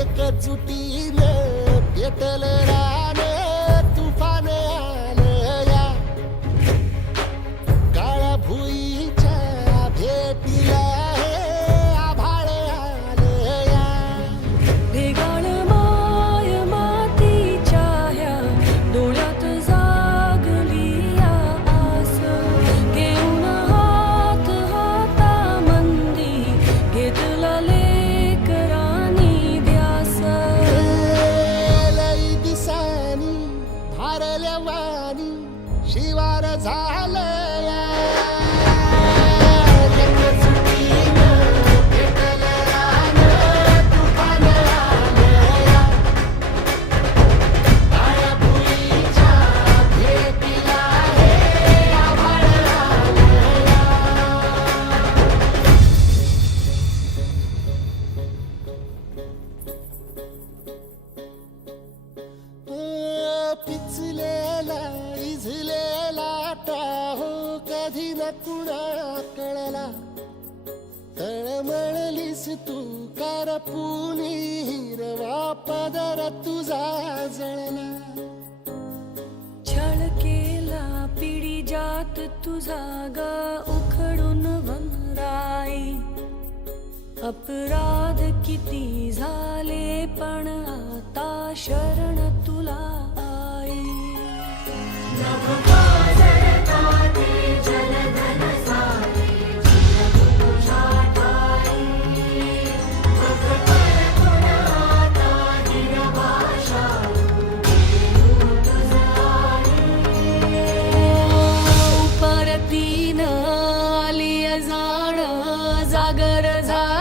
एकजुटीने पेटल रा वाणी शिवार झालं पिचलेला इझलेला टाहो कधी न कुणा कळला. तळमळलीस तू करपुनी हिरवा पदर तुझा जळला. छळ केला पिढी जात तुझा ग उखडून वंगराई अपराध किती झाले पण आता शरण जागर झा